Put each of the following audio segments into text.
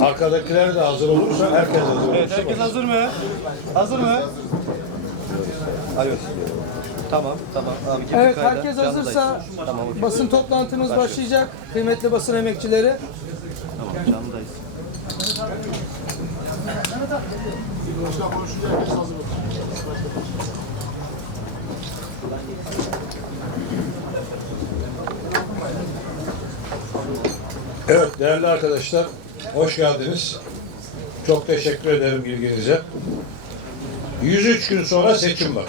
Arkadakiler de hazır olursa herkes hazır olursa. Evet, herkes hazır mı? Hazır mı? Alo. Tamam, tamam. Abi, girdik Evet kayda. herkes Canlıdayız. hazırsa Tamam, okey. basın toplantımız başlayacak. Kıymetli basın emekçileri. Tamam, canlıdayız. Evet değerli arkadaşlar, hoş geldiniz. Çok teşekkür ederim ilginize. 103 gün sonra seçim var.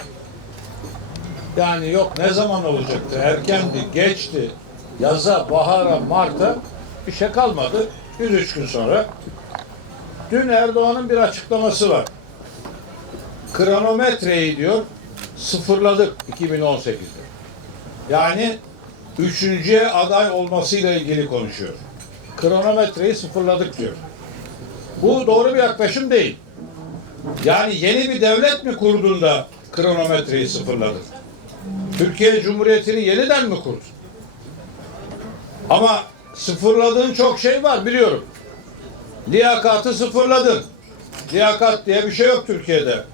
Yani yok ne zaman olacaktı, erkendi, geçti, yaza, bahara, marta bir şey kalmadı. 103 gün sonra. Dün Erdoğan'ın bir açıklaması var. Kronometreyi diyor sıfırladık 2018'de. Yani üçüncüye aday olmasıyla ilgili konuşuyor. Kronometreyi sıfırladık diyor. Bu doğru bir yaklaşım değil. Yani yeni bir devlet mi kurdun kronometreyi sıfırladın? Türkiye Cumhuriyeti'ni yeniden mi kurdun? Ama sıfırladığın çok şey var biliyorum. Liyakatı sıfırladın. Liyakat diye bir şey yok Türkiye'de.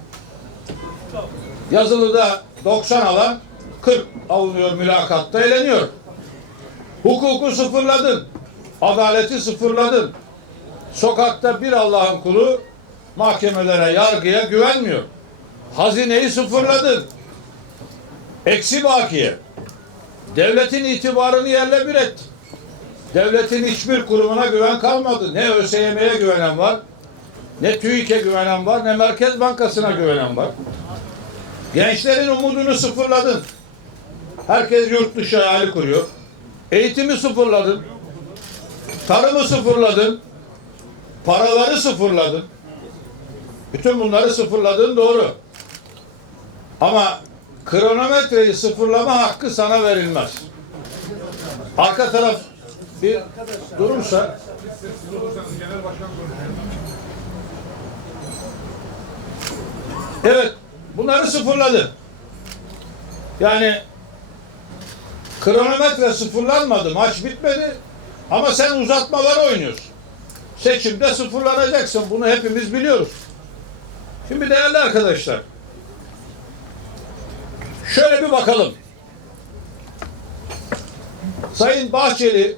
Yazılıda 90 alan 40 alınıyor mülakatta eleniyor. Hukuku sıfırladın. Adaleti sıfırladın. Sokakta bir Allah'ın kulu mahkemelere, yargıya güvenmiyor. Hazineyi sıfırladın. Eksi bakiye. Devletin itibarını yerle bir ettin. Devletin hiçbir kurumuna güven kalmadı. Ne ÖSYM'ye güvenen var, ne TÜİK'e güvenen var, ne Merkez Bankası'na güvenen var. Gençlerin umudunu sıfırladın. Herkes yurt dışı hayali kuruyor. Eğitimi sıfırladın. Tarımı sıfırladın. Paraları sıfırladın. Bütün bunları sıfırladın doğru. Ama kronometreyi sıfırlama hakkı sana verilmez. Arka taraf bir durursa Evet, bunları sıfırladı. Yani kronometre sıfırlanmadı, maç bitmedi. Ama sen uzatmaları oynuyorsun. Seçimde sıfırlanacaksın. Bunu hepimiz biliyoruz. Şimdi değerli arkadaşlar, şöyle bir bakalım. Sayın Bahçeli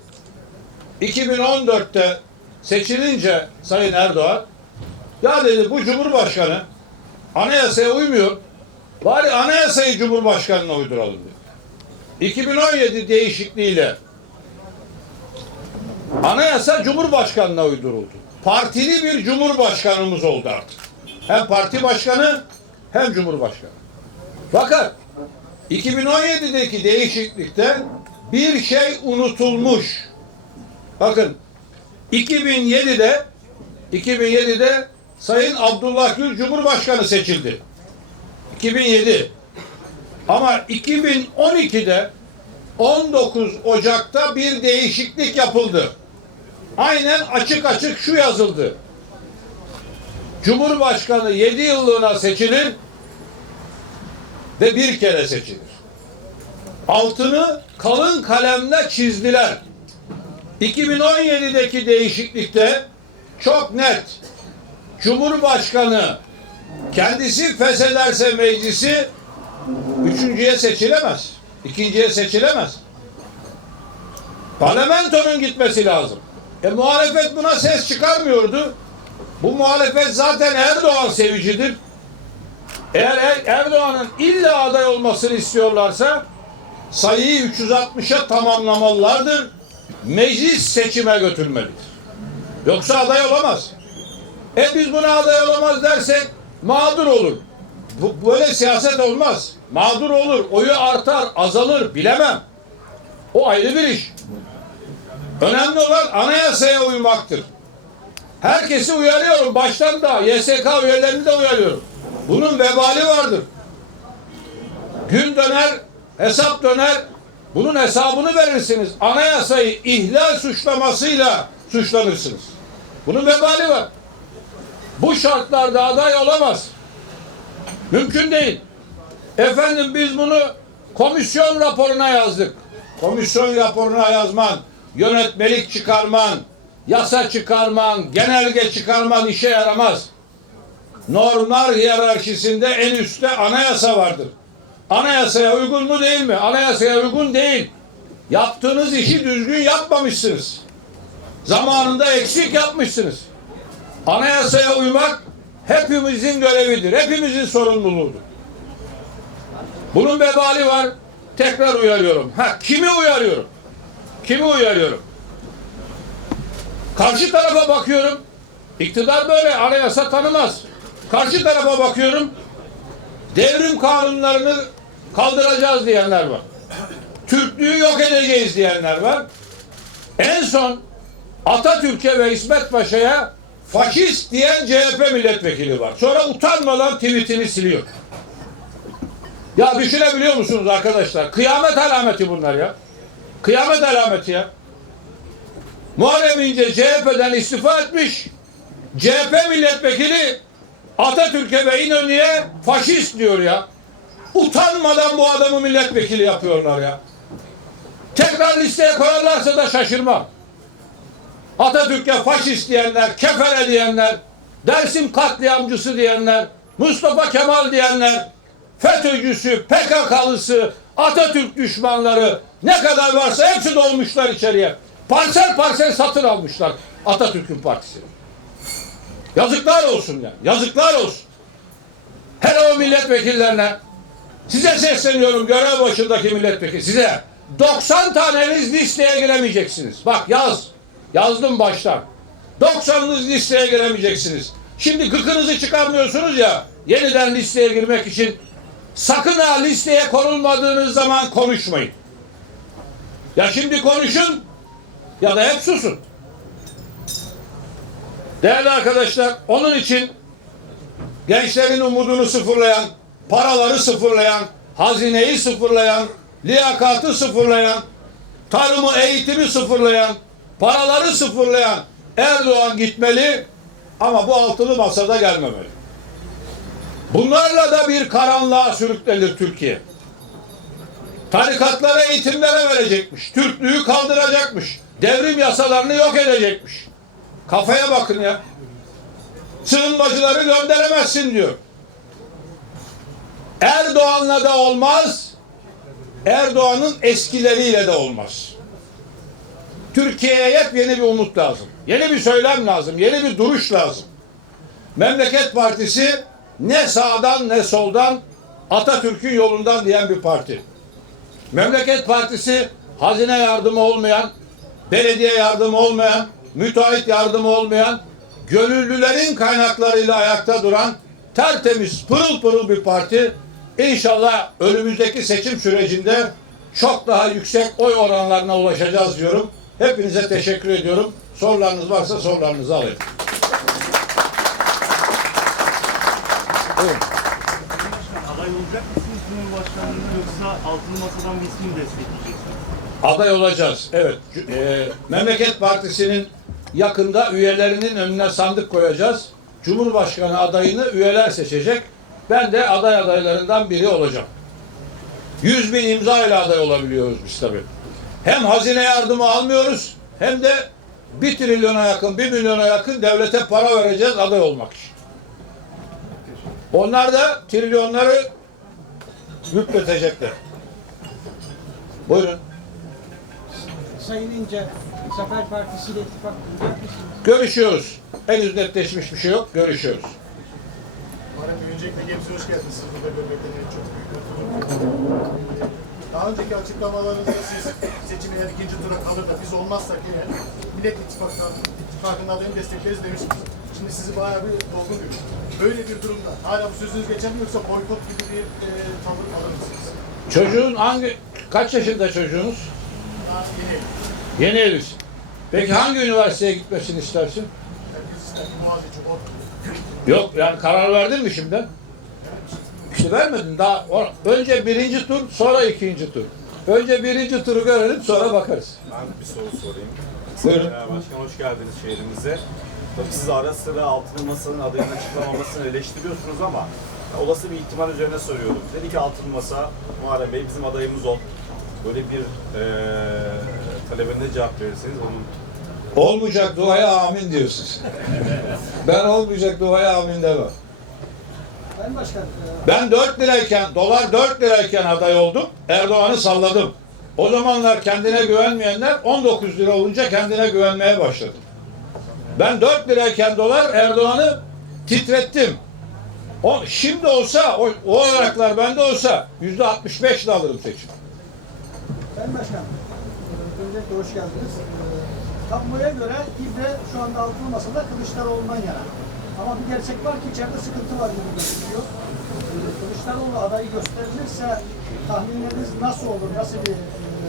2014'te seçilince Sayın Erdoğan ya dedi bu Cumhurbaşkanı anayasaya uymuyor. Bari anayasayı Cumhurbaşkanı'na uyduralım dedi. 2017 değişikliğiyle anayasa Cumhurbaşkanı'na uyduruldu. Partili bir Cumhurbaşkanımız oldu artık. Hem parti başkanı hem Cumhurbaşkanı. Fakat 2017'deki değişiklikte bir şey unutulmuş. Bakın 2007'de 2007'de Sayın Abdullah Gül Cumhurbaşkanı seçildi. 2007. Ama 2012'de 19 Ocak'ta bir değişiklik yapıldı. Aynen açık açık şu yazıldı. Cumhurbaşkanı 7 yıllığına seçilir ve bir kere seçilir. Altını kalın kalemle çizdiler. 2017'deki değişiklikte çok net Cumhurbaşkanı kendisi feshederse meclisi üçüncüye seçilemez. ikinciye seçilemez. Parlamentonun gitmesi lazım. E muhalefet buna ses çıkarmıyordu. Bu muhalefet zaten Erdoğan sevicidir. Eğer Er- Erdoğan'ın illa aday olmasını istiyorlarsa sayıyı 360'a tamamlamalılardır. Meclis seçime götürmelidir. Yoksa aday olamaz. E biz buna aday olamaz dersek mağdur olur. Bu, böyle siyaset olmaz. Mağdur olur. Oyu artar, azalır. Bilemem. O ayrı bir iş. Önemli olan anayasaya uymaktır. Herkesi uyarıyorum. Baştan da YSK üyelerini de uyarıyorum. Bunun vebali vardır. Gün döner, hesap döner. Bunun hesabını verirsiniz. Anayasayı ihlal suçlamasıyla suçlanırsınız. Bunun vebali var. Bu şartlarda aday olamaz. Mümkün değil. Efendim biz bunu komisyon raporuna yazdık. Komisyon raporuna yazman, yönetmelik çıkarman, yasa çıkarman, genelge çıkarman işe yaramaz. Normlar hiyerarşisinde en üstte anayasa vardır. Anayasaya uygun mu değil mi? Anayasaya uygun değil. Yaptığınız işi düzgün yapmamışsınız. Zamanında eksik yapmışsınız. Anayasaya uymak hepimizin görevidir. Hepimizin sorumluluğudur. Bunun vebali var. Tekrar uyarıyorum. Ha kimi uyarıyorum? Kimi uyarıyorum? Karşı tarafa bakıyorum. İktidar böyle anayasa tanımaz. Karşı tarafa bakıyorum. Devrim kanunlarını kaldıracağız diyenler var. Türklüğü yok edeceğiz diyenler var. En son Atatürk'e ve İsmet Paşa'ya faşist diyen CHP milletvekili var. Sonra utanmadan tweetini siliyor. Ya düşünebiliyor musunuz arkadaşlar? Kıyamet alameti bunlar ya. Kıyamet alameti ya. Muharrem İnce CHP'den istifa etmiş. CHP milletvekili Atatürk'e ve İnönü'ye faşist diyor ya. Utanmadan bu adamı milletvekili yapıyorlar ya. Tekrar listeye koyarlarsa da şaşırmam. Atatürk'e faşist diyenler, kefere diyenler, Dersim katliamcısı diyenler, Mustafa Kemal diyenler, FETÖ'cüsü, PKK'lısı, Atatürk düşmanları ne kadar varsa hepsi dolmuşlar içeriye. Parsel parsel satın almışlar Atatürk'ün partisini. Yazıklar olsun ya. Yazıklar olsun. Hele o milletvekillerine size sesleniyorum görev başındaki milletvekili size 90 taneniz listeye giremeyeceksiniz. Bak yaz. Yazdım baştan. 90'ınız listeye giremeyeceksiniz. Şimdi gıkınızı çıkarmıyorsunuz ya yeniden listeye girmek için sakın ha listeye konulmadığınız zaman konuşmayın. Ya şimdi konuşun ya da hep susun. Değerli arkadaşlar, onun için gençlerin umudunu sıfırlayan, paraları sıfırlayan, hazineyi sıfırlayan, liyakatı sıfırlayan, tarımı, eğitimi sıfırlayan, paraları sıfırlayan Erdoğan gitmeli ama bu altılı masada gelmemeli. Bunlarla da bir karanlığa sürüklenir Türkiye. Tarikatlara eğitimlere verecekmiş. Türklüğü kaldıracakmış. Devrim yasalarını yok edecekmiş. Kafaya bakın ya. Sığınmacıları gönderemezsin diyor. Erdoğan'la da olmaz. Erdoğan'ın eskileriyle de olmaz. Türkiye'ye yepyeni bir umut lazım. Yeni bir söylem lazım. Yeni bir duruş lazım. Memleket Partisi ne sağdan ne soldan Atatürk'ün yolundan diyen bir parti. Memleket Partisi hazine yardımı olmayan, belediye yardımı olmayan, müteahhit yardımı olmayan, gönüllülerin kaynaklarıyla ayakta duran tertemiz, pırıl pırıl bir parti. İnşallah önümüzdeki seçim sürecinde çok daha yüksek oy oranlarına ulaşacağız diyorum. Hepinize teşekkür ediyorum. Sorularınız varsa sorularınızı alayım. Aday olacak mısınız Cumhurbaşkanlığına yoksa altılı masadan bir ismi mi destekleyeceksiniz? Aday olacağız. Evet. C- e, Memleket Partisi'nin yakında üyelerinin önüne sandık koyacağız. Cumhurbaşkanı adayını üyeler seçecek. Ben de aday adaylarından biri olacağım. 100 bin imza ile aday olabiliyoruz biz tabii. Hem hazine yardımı almıyoruz hem de 1 trilyona yakın, 1 milyona yakın devlete para vereceğiz aday olmak için. Onlar da trilyonları yükletecekler. Buyurun. Sayın İnce, Zafer Partisi ile ittifak kuracak mısınız? Görüşüyoruz. Henüz netleşmiş bir şey yok. Görüşüyoruz. Muharrem öncelikle Gebze hoş geldiniz. Siz burada görmekten en çok büyük. Daha önceki açıklamalarınızda siz seçim eğer ikinci tura kalır da biz olmazsak eğer Millet İttifakı'na ittifakın adayını destekleriz demiştiniz. Şimdi sizi bayağı bir dolgun görüyorum. Böyle bir durumda hala bu sözünüz geçer mi yoksa boykot gibi bir e, tavır alır mısınız? Çocuğun hangi kaç yaşında çocuğunuz? Daha yeni. Yeni evlisin. Peki hangi üniversiteye gitmesini istersin? Yok yani karar verdin mi şimdi? İşte vermedin daha. o- Önce birinci tur sonra ikinci tur. Önce birinci turu görelim sonra bakarız. Ben bir soru sorayım. Buyurun. Başkan hoş geldiniz şehrimize. Tabii siz ara sıra Altılı Masa'nın adayını açıklamamasını eleştiriyorsunuz ama ya olası bir ihtimal üzerine soruyorum. Dedi ki Altılı Masa, Muharrem Bey bizim adayımız ol. Böyle bir eee talebine cevap verirseniz onun Olmayacak duaya amin diyorsunuz. ben olmayacak duaya amin demem. Sayın Başkan, e, Ben 4 lirayken, dolar 4 lirayken aday oldum. Erdoğan'ı salladım. O zamanlar kendine güvenmeyenler 19 lira olunca kendine güvenmeye başladı. Ben 4 lirayken dolar Erdoğan'ı titrettim. O, şimdi olsa, o, o olaraklar bende olsa yüzde 65 ile alırım seçim. Sayın Başkan, e, öncelikle hoş geldiniz. E, Kamuoya göre İBRE şu anda altılı masada Kılıçdaroğlu'ndan yana. Ama bir gerçek var ki içeride sıkıntı var gibi gözüküyor. E, Kılıçdaroğlu adayı gösterilirse tahminleriniz nasıl olur, nasıl bir...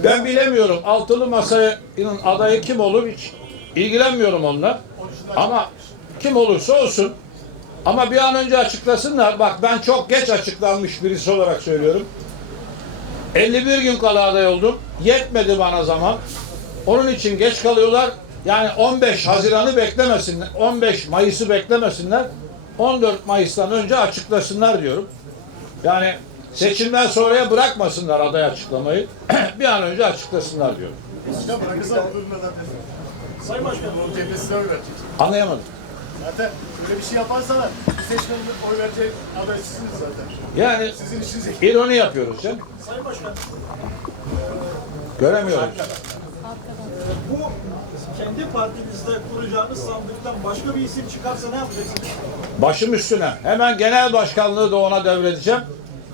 Ben bilemiyorum. Altılı masanın adayı kim olur hiç ilgilenmiyorum onunla. Ama kim olursa olsun. Ama bir an önce açıklasınlar. Bak ben çok geç açıklanmış birisi olarak söylüyorum. 51 gün kala aday oldum. Yetmedi bana zaman. Onun için geç kalıyorlar. Yani 15 Haziran'ı beklemesinler. 15 Mayıs'ı beklemesinler. 14 Mayıs'tan önce açıklasınlar diyorum. Yani seçimden sonraya bırakmasınlar aday açıklamayı. bir an önce açıklasınlar diyorum. Ya bırakırsa durma zaten. Sayın Başkanım, onun cephesine oy verecek. Anlayamadım. Zaten böyle bir şey yaparsalar, bir seçmenin oy verecek aday sizsiniz zaten. Yani Sizin işiniz ironi yapıyoruz ya. Sayın Başkan, Göremiyorum. Bu kendi partinizde kuracağınız sandıktan başka bir isim çıkarsa ne yapacaksınız? Başım üstüne. Hemen genel başkanlığı da ona devredeceğim.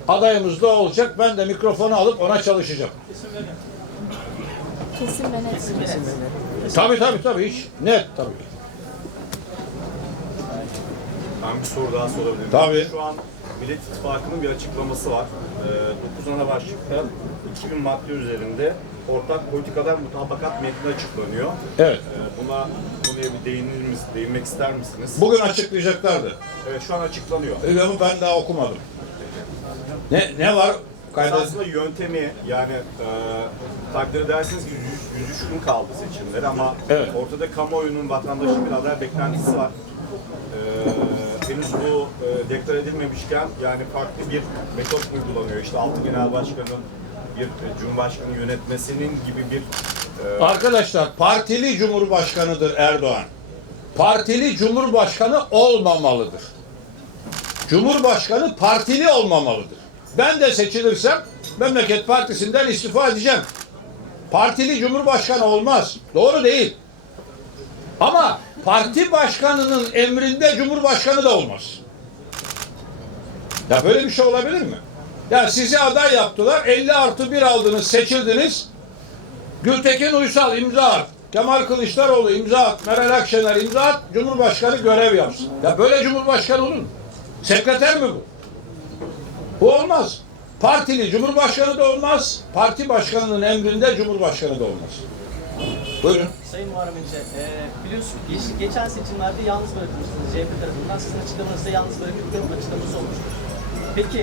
Adayımız da o olacak. Ben de mikrofonu alıp ona çalışacağım. Kesin ve net. Tabii tabii tabii hiç net tabii. Ben bir soru daha sorabilirim. Tabii. Şu an Millet İttifakı'nın bir açıklaması var. Ee, 9 ana başlıkta 2000 madde üzerinde ortak politikalar mutabakat metni açıklanıyor. Evet. Ee, buna konuya bir değinir mis, değinmek ister misiniz? Bugün açıklayacaklardı. Evet şu an açıklanıyor. Öyle mi? Ben daha okumadım. Ne ne var? Kayda Aslında yöntemi yani e, takdir edersiniz ki üç gün kaldı seçimlere ama Evet. ortada kamuoyunun vatandaşın bir aday beklentisi var. E, henüz bu e, deklar edilmemişken yani farklı bir metot uygulanıyor. İşte altı genel başkanın bir e, cumhurbaşkanı yönetmesinin gibi bir e, Arkadaşlar partili cumhurbaşkanıdır Erdoğan. Partili cumhurbaşkanı olmamalıdır. Cumhurbaşkanı partili olmamalıdır. Ben de seçilirsem memleket partisinden istifa edeceğim. Partili cumhurbaşkanı olmaz. Doğru değil. Ama parti başkanının emrinde cumhurbaşkanı da olmaz. Ya böyle bir şey olabilir mi? Ya sizi aday yaptılar, 50 artı 1 aldınız, seçildiniz. Gültekin Uysal imza at. Kemal Kılıçdaroğlu imza at. Meral Akşener imza at. Cumhurbaşkanı görev yapsın. Ya böyle cumhurbaşkanı olur mu? Sekreter mi bu? Bu olmaz. Partili cumhurbaşkanı da olmaz. Parti başkanının emrinde cumhurbaşkanı da olmaz. Buyurun. Sayın Muharrem İnce, e, biliyorsun geç- geçen seçimlerde yalnız bırakılmıştınız CHP tarafından. Sizin açıklamanızda yalnız bırakıldıklarının açıklaması olmuştur. Peki,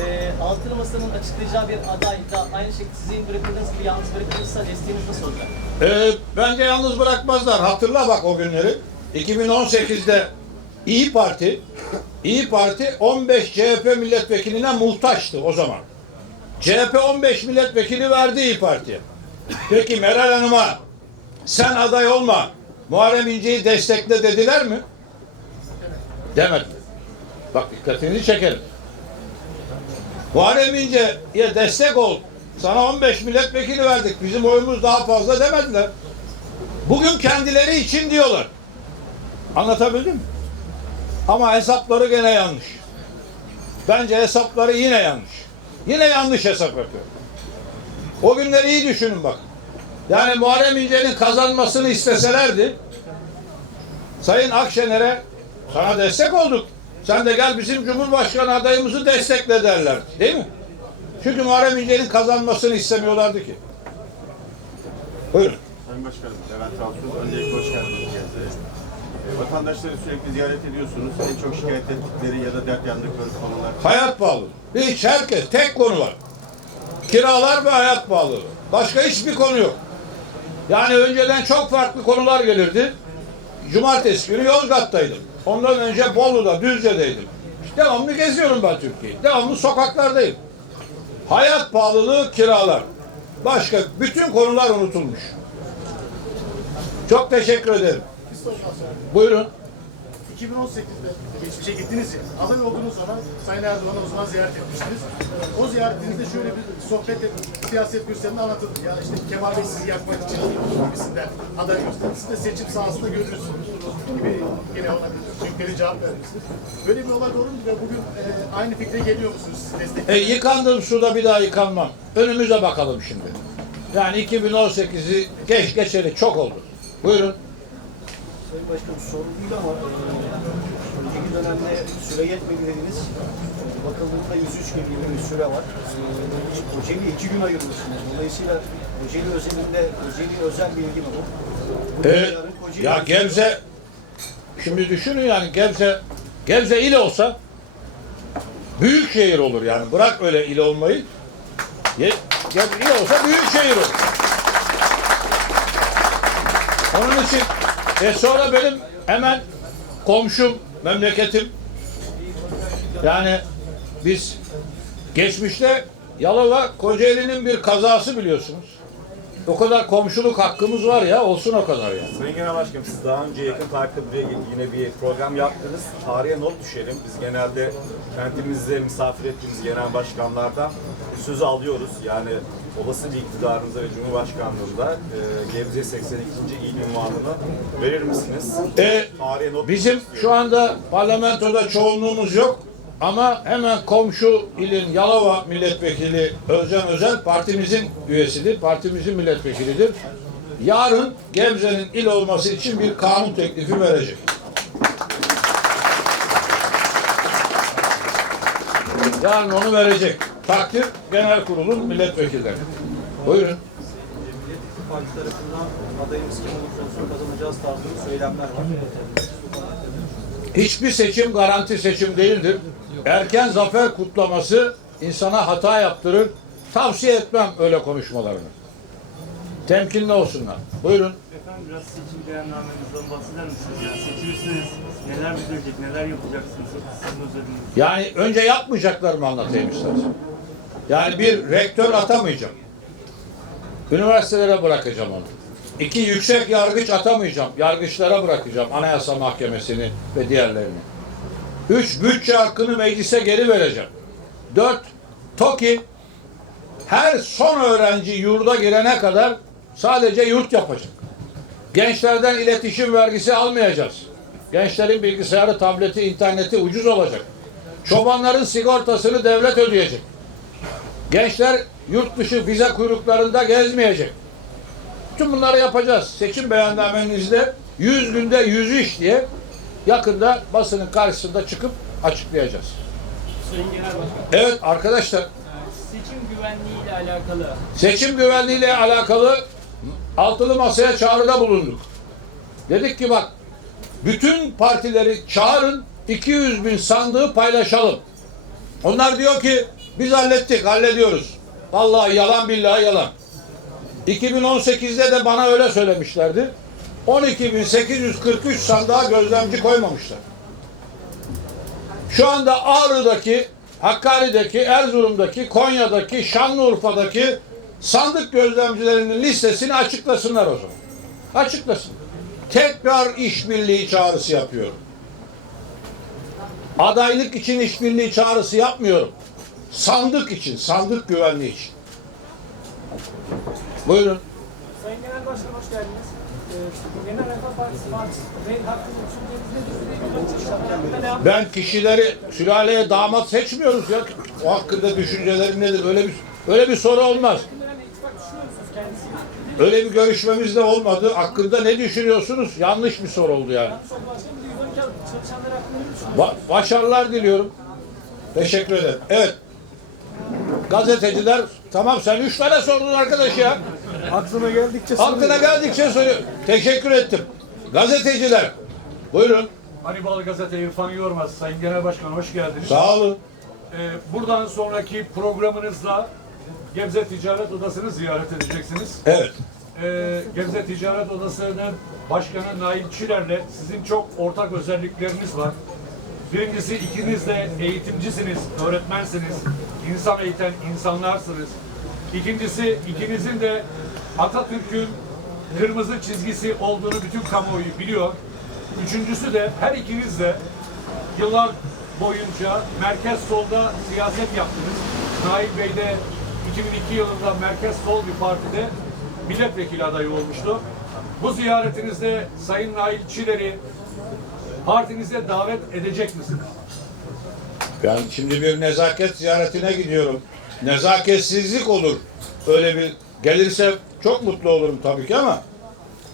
e, Altılı Masa'nın açıklayacağı bir aday da aynı şekilde sizin bırakıldığınız gibi yalnız bırakılırsa desteğiniz nasıl olacak? Ee, bence yalnız bırakmazlar. Hatırla bak o günleri. 2018'de İyi Parti İyi Parti 15 CHP milletvekiline muhtaçtı o zaman. CHP 15 milletvekili verdi İyi Parti'ye. Peki Meral Hanım'a sen aday olma, Muharrem İnce'yi destekle dediler mi? Demedi. Bak dikkatinizi çekerim. Muharrem İnce'ye destek ol. Sana 15 milletvekili verdik. Bizim oyumuz daha fazla demediler. Bugün kendileri için diyorlar. Anlatabildim mi? Ama hesapları gene yanlış. Bence hesapları yine yanlış. Yine yanlış hesap yapıyor. O günleri iyi düşünün bak. Yani Muharrem İnce'nin kazanmasını isteselerdi Sayın Akşener'e sana destek olduk. Sen de gel bizim Cumhurbaşkanı adayımızı destekle derler. Değil mi? Çünkü Muharrem İnce'nin kazanmasını istemiyorlardı ki. Buyurun. Sayın Başkanım, Levent Altuğ, öncelikle hoş geldiniz vatandaşları sürekli ziyaret ediyorsunuz. En çok şikayet ettikleri ya da dert yandıkları konular. Hayat pahalılığı. Hiç herkes tek konu var. Kiralar ve hayat pahalılığı. Başka hiçbir konu yok. Yani önceden çok farklı konular gelirdi. Cumartesi günü Yozgat'taydım. Ondan önce Bolu'da, Düzce'deydim. Devamlı geziyorum ben Türkiye'yi. Devamlı sokaklardayım. Hayat pahalılığı, kiralar. Başka bütün konular unutulmuş. Çok teşekkür ederim. Buyurun. 2018'de geçmişe gittiniz ya, aday olduğunuz zaman Sayın Erdoğan'ı o zaman ziyaret etmiştiniz. O ziyaretinizde şöyle bir sohbet siyaset güçlerinde anlatıldı. Ya işte Kemal Bey sizi yakmak için gibisinden aday gösterdi. Siz de seçim sahasında görürsünüz gibi gene ona bir cevap vermişsiniz. Böyle bir olay doğru mu ve bugün e, aynı fikre geliyor musunuz? Siz destek E, yıkandığım suda bir daha yıkanmam. Önümüze bakalım şimdi. Yani 2018'i geç geçeli çok oldu. Buyurun. Sayın Başkanım sorun değil ama e, önceki dönemde süre yetmedi dediniz. Bakıldığında 103 gün gibi bir süre var. E, Kocaeli'ye iki gün ayırmışsınız. Dolayısıyla Kocaeli özelinde, Kocaeli özel bilgi mi bu? Bu E, yarın Kocaeli ya Gebze şimdi düşünün yani Gebze Gebze il olsa büyük şehir olur yani. Bırak öyle il olmayı. Ye- Gebze il olsa büyük şehir olur. Onun için e sonra benim hemen komşum, memleketim yani biz geçmişte Yalova Kocaeli'nin bir kazası biliyorsunuz. O kadar komşuluk hakkımız var ya olsun o kadar ya. Sayın Genel Başkanım siz daha önce yakın takipte buraya yine bir program yaptınız. Tarihe not düşelim. Biz genelde kentimizde misafir ettiğimiz genel başkanlardan sözü alıyoruz. Yani olası bir iktidarınıza ve Cumhurbaşkanlığında e, Gebze 82. il unvanını verir misiniz? E, Tarihe not Bizim şu anda parlamentoda çoğunluğumuz yok ama hemen komşu ilin Yalova milletvekili Özcan Özel partimizin üyesidir, partimizin milletvekilidir. Yarın Gebze'nin il olması için bir kanun teklifi verecek. Yarın onu verecek. Takdir genel kurulun milletvekilleri. Buyurun. Parti tarafından adayımız kim olursa olsun kazanacağız tarzında söylemler var. Hiçbir seçim garanti seçim değildir. Erken zafer kutlaması insana hata yaptırır. Tavsiye etmem öyle konuşmalarını. Temkinli olsunlar. Buyurun. Efendim biraz seçim beyannamenizden bahseder misiniz? Yani seçilirsiniz, neler düzelecek, neler yapacaksınız sizin özeliniz? Yani önce yapmayacaklarımı anlatayım istersen. Yani bir rektör atamayacağım. Üniversitelere bırakacağım onu. İki yüksek yargıç atamayacağım. Yargıçlara bırakacağım. Anayasa Mahkemesi'ni ve diğerlerini. Üç, bütçe hakkını meclise geri vereceğim. Dört, TOKİ her son öğrenci yurda girene kadar sadece yurt yapacak. Gençlerden iletişim vergisi almayacağız. Gençlerin bilgisayarı, tableti, interneti ucuz olacak. Çobanların sigortasını devlet ödeyecek. Gençler yurt dışı vize kuyruklarında gezmeyecek. Tüm bunları yapacağız. Seçim beyannamenizde 100 günde 100 iş diye yakında basının karşısında çıkıp açıklayacağız. Sayın Genel Başkan, Evet arkadaşlar seçim güvenliği ile alakalı seçim güvenliği ile alakalı altılı masaya çağrıda bulunduk. Dedik ki bak bütün partileri çağırın 200 bin sandığı paylaşalım. Onlar diyor ki biz hallettik hallediyoruz. Vallahi yalan billahi yalan. 2018'de de bana öyle söylemişlerdi. 12.843 sandığa gözlemci koymamışlar. Şu anda Ağrı'daki, Hakkari'deki, Erzurum'daki, Konya'daki, Şanlıurfa'daki sandık gözlemcilerinin listesini açıklasınlar o zaman. Açıklasın. Tekrar işbirliği çağrısı yapıyorum. Adaylık için işbirliği çağrısı yapmıyorum. Sandık için, sandık güvenliği için. Buyurun. Sayın Genel Başkan hoş geldiniz. Ee, Genel Refah Partisi Bey hakkında Ben kişileri sülaleye damat seçmiyoruz ya. O hakkında düşünceleri nedir? Öyle bir öyle bir soru olmaz. Öyle bir görüşmemiz de olmadı. Hakkında ne düşünüyorsunuz? Yanlış bir soru oldu yani. Son başkanı bir de 112 çalışanlar hakkında ne düşünüyorsunuz? Ba- başarılar diliyorum. Teşekkür ederim. Evet. Gazeteciler, tamam sen üç tane sordun arkadaş ya. Aklına geldikçe Aklına geldikçe soruyor. Teşekkür ettim. Gazeteciler, buyurun. Hannibal Gazete İrfan Yormaz. Sayın Genel Başkan hoş geldiniz. Sağ olun. Ee, buradan sonraki programınızda Gebze Ticaret Odası'nı ziyaret edeceksiniz. Evet. Ee, Gebze Ticaret Odası'nın Başkanı Nail Çiler'le sizin çok ortak özellikleriniz var. Birincisi ikiniz de eğitimcisiniz, öğretmensiniz, insan eğiten insanlarsınız. İkincisi ikinizin de Atatürk'ün kırmızı çizgisi olduğunu bütün kamuoyu biliyor. Üçüncüsü de her ikiniz de yıllar boyunca merkez solda siyaset yaptınız. Nail Bey de 2002 yılında merkez sol bir partide milletvekili adayı olmuştu. Bu ziyaretinizde Sayın Nail Çiler'i partinize davet edecek misiniz? Ben şimdi bir nezaket ziyaretine gidiyorum. Nezaketsizlik olur. Öyle bir gelirse çok mutlu olurum tabii ki ama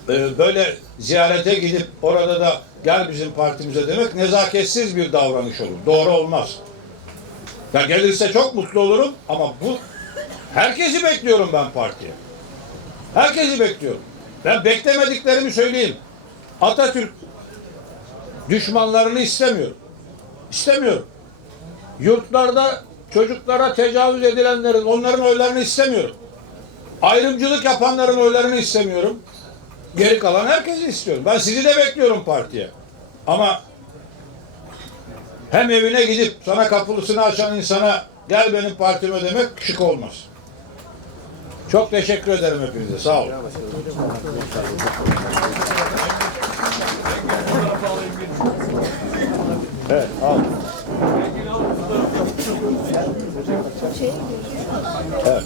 e, böyle ziyarete gidip orada da gel bizim partimize demek nezaketsiz bir davranış olur. Doğru olmaz. Ya gelirse çok mutlu olurum ama bu herkesi bekliyorum ben partiye. Herkesi bekliyorum. Ben beklemediklerimi söyleyeyim. Atatürk düşmanlarını istemiyorum. İstemiyorum. Yurtlarda çocuklara tecavüz edilenlerin, onların oylarını istemiyorum. Ayrımcılık yapanların oylarını istemiyorum. Geri kalan herkesi istiyorum. Ben sizi de bekliyorum partiye. Ama hem evine gidip sana kapılısını açan insana gel benim partime demek şık olmaz. Çok teşekkür ederim hepinize. Sağ olun. Evet, al. Şey, şey. Evet.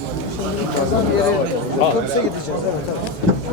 Kazan yere otobüse gideceğiz. Evet, evet.